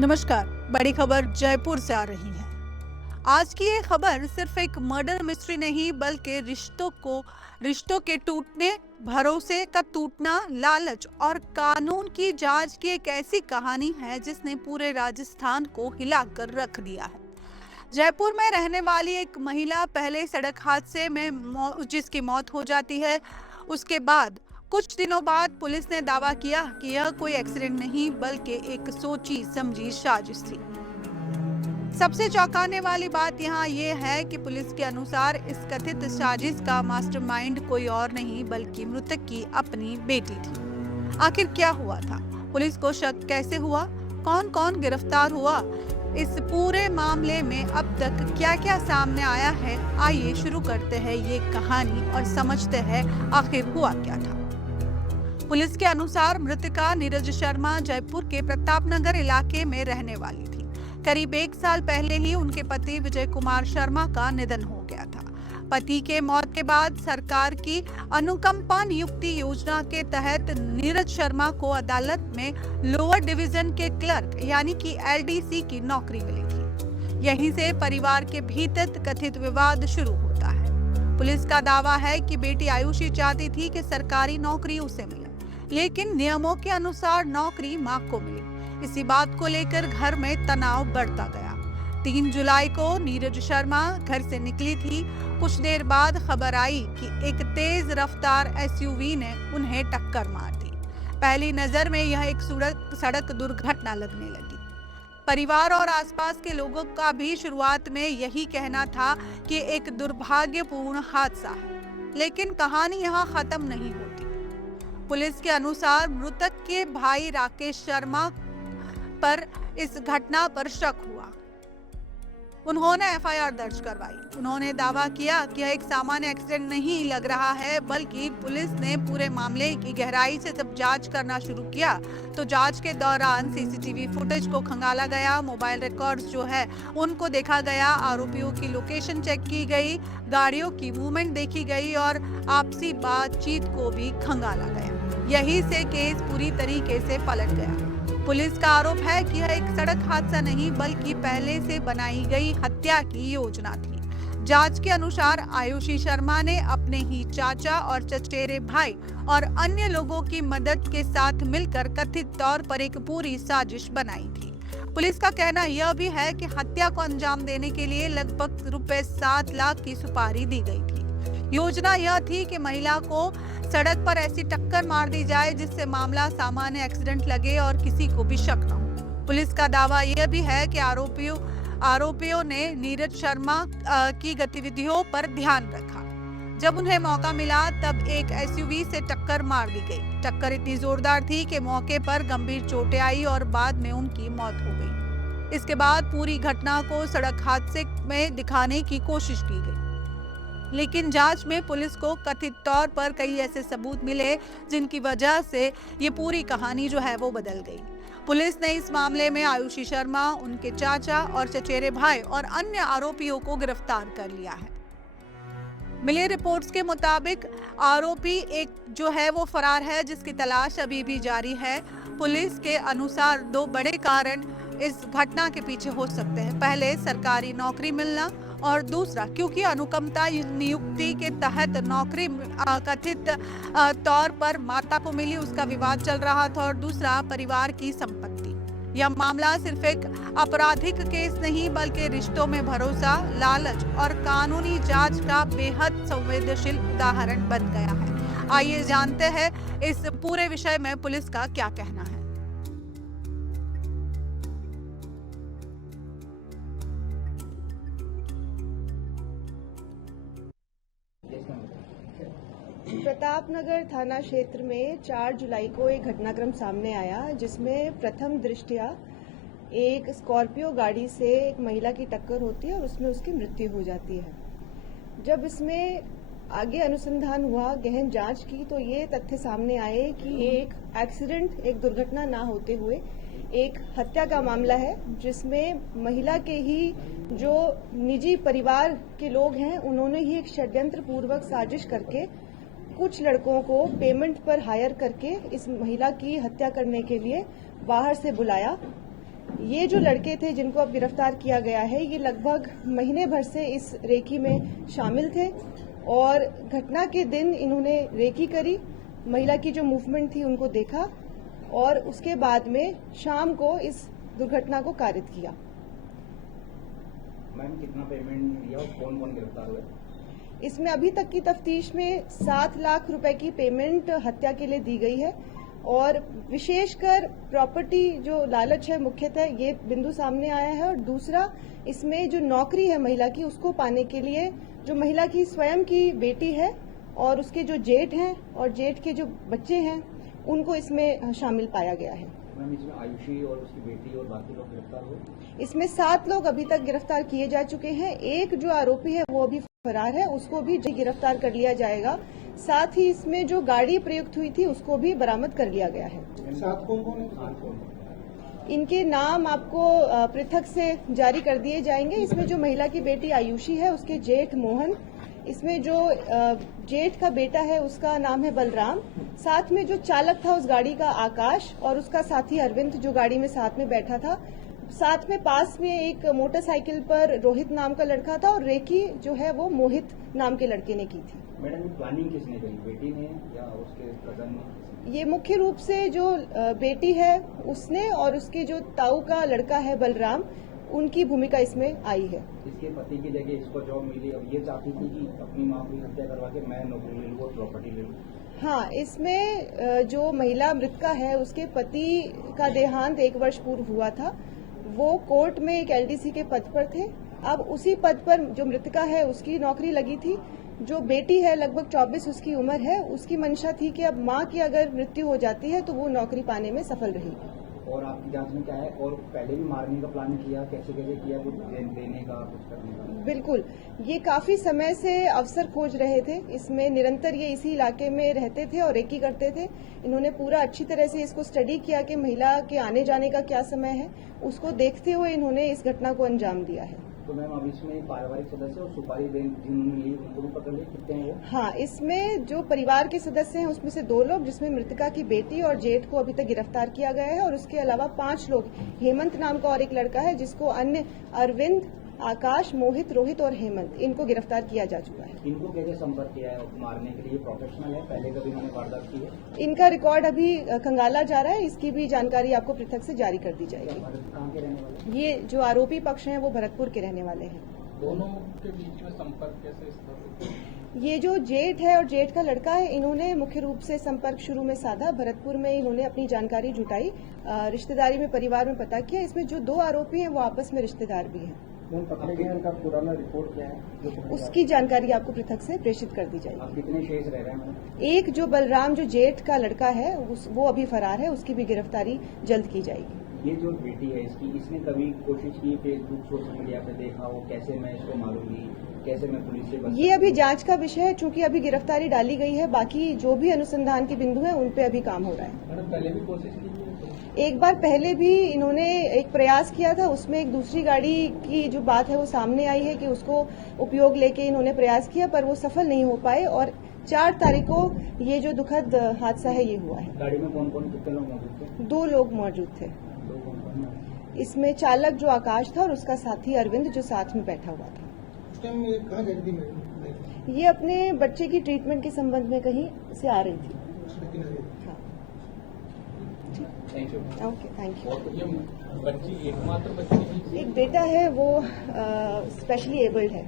नमस्कार। बड़ी खबर जयपुर से आ रही है। आज की ये खबर सिर्फ एक मर्डर मिस्ट्री नहीं बल्कि रिश्तों के टूटने, भरोसे का टूटना, लालच और कानून की जांच की एक ऐसी कहानी है जिसने पूरे राजस्थान को हिलाकर रख दिया है। जयपुर में रहने वाली एक महिला पहले सड़क हादसे में जिसकी मौत हो जाती है, उसके बाद कुछ दिनों बाद पुलिस ने दावा किया कि यह कोई एक्सीडेंट नहीं बल्कि एक सोची समझी साजिश थी। सबसे चौंकाने वाली बात यहाँ ये है कि पुलिस के अनुसार इस कथित साजिश का मास्टरमाइंड कोई और नहीं बल्कि मृतक की अपनी बेटी थी। आखिर क्या हुआ था? पुलिस को शक कैसे हुआ? कौन कौन गिरफ्तार हुआ? इस पूरे मामले में अब तक क्या क्या सामने आया है? आइए शुरू करते हैं ये कहानी और समझते हैं आखिर हुआ क्या था। पुलिस के अनुसार मृतका नीरज शर्मा जयपुर के प्रतापनगर इलाके में रहने वाली थी। करीब 1 साल पहले ही उनके पति विजय कुमार शर्मा का निधन हो गया था। पति के मौत के बाद सरकार की अनुकंपा नियुक्ति योजना के तहत नीरज शर्मा को अदालत में लोअर डिवीजन के क्लर्क यानी कि LDC की नौकरी मिली थी। यहीं से परिवार के भीतर कथित विवाद शुरू होता है। पुलिस का दावा है कि बेटी आयुषी चाहती थी कि सरकारी नौकरी उसे मिले, लेकिन नियमों के अनुसार नौकरी मां को मिली। इसी बात को लेकर घर में तनाव बढ़ता गया। 3 जुलाई को नीरज शर्मा घर से निकली थी। कुछ देर बाद खबर आई कि एक तेज रफ्तार SUV ने उन्हें टक्कर मार दी। पहली नजर में यह एक सड़क दुर्घटना लगने लगी। परिवार और आसपास के लोगों का भी शुरुआत में यही कहना था कि एक दुर्भाग्यपूर्ण हादसा है, लेकिन कहानी यहाँ खत्म नहीं होती। पुलिस के अनुसार मृतक के भाई राकेश शर्मा पर इस घटना पर शक हुआ। उन्होंने FIR दर्ज करवाई। उन्होंने दावा किया कि यह एक सामान्य एक्सीडेंट नहीं लग रहा है, बल्कि पुलिस ने पूरे मामले की गहराई से जब जांच करना शुरू किया तो जांच के दौरान CCTV फुटेज को खंगाला गया, मोबाइल रिकॉर्ड्स जो है उनको देखा गया, आरोपियों की लोकेशन चेक की गई, गाड़ियों की मूवमेंट देखी गई और आपसी बातचीत को भी खंगाला गया। यही से केस पूरी तरीके से पलट गया। पुलिस का आरोप है कि यह एक सड़क हादसा नहीं बल्कि पहले से बनाई गई हत्या की योजना थी। जांच के अनुसार आयुषी शर्मा ने अपने ही चाचा और चचेरे भाई और अन्य लोगों की मदद के साथ मिलकर कथित तौर पर एक पूरी साजिश बनाई थी। पुलिस का कहना यह भी है कि हत्या को अंजाम देने के लिए लगभग रुपए 7 लाख की सुपारी दी गई थी। योजना यह थी कि महिला को सड़क पर ऐसी टक्कर मार दी जाए जिससे मामला सामान्य एक्सीडेंट लगे और किसी को भी शक न हो। पुलिस का दावा यह भी है कि आरोपियों ने नीरज शर्मा की गतिविधियों पर ध्यान रखा। जब उन्हें मौका मिला तब एक SUV से टक्कर मार दी गई। टक्कर इतनी जोरदार थी कि मौके पर गंभीर चोटें आई और बाद में उनकी मौत हो गई। इसके बाद पूरी घटना को सड़क हादसे में दिखाने की कोशिश की गई, लेकिन जांच में पुलिस को कथित तौर पर कई ऐसे सबूत मिले जिनकी वजह से ये पूरी कहानी जो है वो बदल गई। पुलिस ने इस मामले में आयुषी शर्मा, उनके चाचा और चचेरे भाई और अन्य आरोपियों को गिरफ्तार कर लिया है। मिली रिपोर्ट्स के मुताबिक आरोपी एक जो है वो फरार है, जिसकी तलाश अभी भी जारी है। पुलिस के अनुसार 2 बड़े कारण इस घटना के पीछे हो सकते हैं। पहले सरकारी नौकरी मिलना और दूसरा क्योंकि अनुकंपा नियुक्ति के तहत नौकरी कथित तौर पर माता को मिली, उसका विवाद चल रहा था, और दूसरा परिवार की संपत्ति। यह मामला सिर्फ एक आपराधिक केस नहीं बल्कि रिश्तों में भरोसा, लालच और कानूनी जांच का बेहद संवेदनशील उदाहरण बन गया है। आइए जानते हैं इस पूरे विषय में पुलिस का क्या कहना है। प्रतापनगर थाना क्षेत्र में 4 जुलाई को एक घटनाक्रम सामने आया, जिसमें प्रथम दृष्टया एक स्कॉर्पियो गाड़ी से एक महिला की टक्कर होती है और उसमें उसकी मृत्यु हो जाती है। जब इसमें आगे अनुसंधान हुआ, गहन जांच की, तो ये तथ्य सामने आए कि एक एक्सीडेंट, एक दुर्घटना ना होते हुए एक हत्या का मामला है, जिसमें महिला के ही जो निजी परिवार के लोग हैं उन्होंने ही एक षड्यंत्र पूर्वक साजिश करके कुछ लड़कों को पेमेंट पर हायर करके इस महिला की हत्या करने के लिए बाहर से बुलाया। ये जो लड़के थे जिनको अब गिरफ्तार किया गया है, ये लगभग महीने भर से इस रेकी में शामिल थे और घटना के दिन इन्होंने रेकी करी, महिला की जो मूवमेंट थी उनको देखा और उसके बाद में शाम को इस दुर्घटना को कारित किया। मैम, कितना पेमेंट दिया और कौन कौन गिरफ्तार हुए? इसमें अभी तक की तफ्तीश में 7 लाख रुपए की पेमेंट हत्या के लिए दी गई है और विशेषकर प्रॉपर्टी जो लालच है मुख्यतः ये बिंदु सामने आया है और दूसरा इसमें जो नौकरी है महिला की उसको पाने के लिए जो महिला की स्वयं की बेटी है और उसके जो जेठ हैं और जेठ के जो बच्चे हैं उनको इसमें शामिल पाया गया है। मैम, इसमें आयुषी और उसकी बेटी और बाकी लोग गिरफ्तार हुए? इसमें 7 लोग अभी तक गिरफ्तार किए जा चुके हैं। एक जो आरोपी है वो अभी फरार है, उसको भी गिरफ्तार कर लिया जाएगा। साथ ही इसमें जो गाड़ी प्रयुक्त हुई थी उसको भी बरामद कर लिया गया है। साथ कौन कौन? इनके नाम आपको पृथक से जारी कर दिए जाएंगे। इसमें जो महिला की बेटी आयुषी है उसके जेठ मोहन, इसमें जो जेठ का बेटा है उसका नाम है बलराम, साथ में जो चालक था उस गाड़ी का आकाश और उसका साथी अरविंद जो गाड़ी में साथ में बैठा था, साथ में पास में एक मोटरसाइकिल पर रोहित नाम का लड़का था और रेकी जो है वो मोहित नाम के लड़के ने की थी। मैडम, प्लानिंग किसने करी, बेटी ने या उसके कजन ने? ये मुख्य रूप से जो बेटी है उसने और उसके जो ताऊ का लड़का है बलराम, उनकी भूमिका इसमें आई है। इसके पति की जगह इसको जॉब मिली, अब ये चाहती थी कि अपनी माँ की हत्या करवा के मैं नौकरी ले लूँ और प्रॉपर्टी ले लूँ। हाँ, इसमें जो महिला मृतका है उसके पति का देहांत 1 वर्ष पूर्व हुआ था। वो कोर्ट में एक एलडीसी के पद पर थे। अब उसी पद पर जो मृतका है उसकी नौकरी लगी थी। जो बेटी है लगभग 24 उसकी उम्र है, उसकी मंशा थी कि अब माँ की अगर मृत्यु हो जाती है तो वो नौकरी पाने में सफल रहेगी। और आपकी जांच में क्या है, और पहले भी मारने का प्लान किया, कैसे कैसे किया, कुछ देने का, कुछ करने का? बिल्कुल, ये काफी समय से अवसर खोज रहे थे। इसमें निरंतर ये इसी इलाके में रहते थे और रेकी करते थे। इन्होंने पूरा अच्छी तरह से इसको स्टडी किया कि महिला के आने जाने का क्या समय है, उसको देखते हुए इन्होंने इस घटना को अंजाम दिया है। तो मैम, अब इसमें पारिवारिक सदस्य और सुपारी जिन्होंने ली उनको भी पकड़ लिया, कितने हैं वो? हाँ, इसमें जो परिवार के सदस्य हैं उसमें से 2 लोग, जिसमें मृतका की बेटी और जेठ को अभी तक गिरफ्तार किया गया है और उसके अलावा 5 लोग, हेमंत नाम का और एक लड़का है जिसको अन्य अरविंद, आकाश, मोहित, रोहित और हेमंत, इनको गिरफ्तार किया जा चुका है। इनको कैसे संपर्क किया है मारने के लिए? प्रोफेशनल है, पहले कभी इन्होंने वारदात की है? इनका रिकॉर्ड अभी खंगाला जा रहा है, इसकी भी जानकारी आपको पृथक से जारी कर दी जाएगी। कहाँ के रहने वाले? ये जो आरोपी पक्ष हैं वो भरतपुर के रहने वाले हैं। दोनों के बीच में संपर्क कैसे स्थापित? ये जो जेठ है और जेठ का लड़का है, इन्होंने मुख्य रूप से संपर्क शुरू में साधा। भरतपुर में इन्होंने अपनी जानकारी जुटाई, रिश्तेदारी में, परिवार में पता किया। इसमें जो 2 आरोपी हैं वो आपस में रिश्तेदार भी हैं। पकड़े गए उनका पुराना रिपोर्ट क्या है? उसकी जानकारी आपको पृथक से प्रेषित कर दी जाएगी। अब कितने शेष रह रहे हैं? एक जो बलराम जो जेठ का लड़का है वो अभी फरार है, उसकी भी गिरफ्तारी जल्द की जाएगी। ये जो बेटी है इसने कभी कोशिश की फेसबुक, सोशल मीडिया पे देखा हो, कैसे मैं इसको मारूंगी, कैसे मैं पुलिस से बच? ये अभी जांच का विषय है, चूंकि अभी गिरफ्तारी डाली गई है। बाकी जो भी अनुसंधान के बिंदु हैं उन पे अभी काम हो रहा है। मैडम, पहले भी कोशिश की? एक बार पहले भी इन्होंने एक प्रयास किया था, उसमें एक दूसरी गाड़ी की जो बात है वो सामने आई है कि उसको उपयोग लेके इन्होंने प्रयास किया पर वो सफल नहीं हो पाए और 4 तारीख को ये जो दुखद हादसा है ये हुआ है। गाड़ी में कौन कौन कितने लोग मौजूद थे? 2 लोग मौजूद थे। दो कौन? इसमें चालक जो आकाश था और उसका साथी अरविंद जो साथ में बैठा हुआ था। कहाँ जा रही थी मैडम? ये अपने बच्चे की ट्रीटमेंट के संबंध में कहीं से आ रही थी। हाँ, thank you. Okay, thank you. और ये बच्ची एकमात्र बच्ची? एक बेटा है वो स्पेशली एबल्ड है।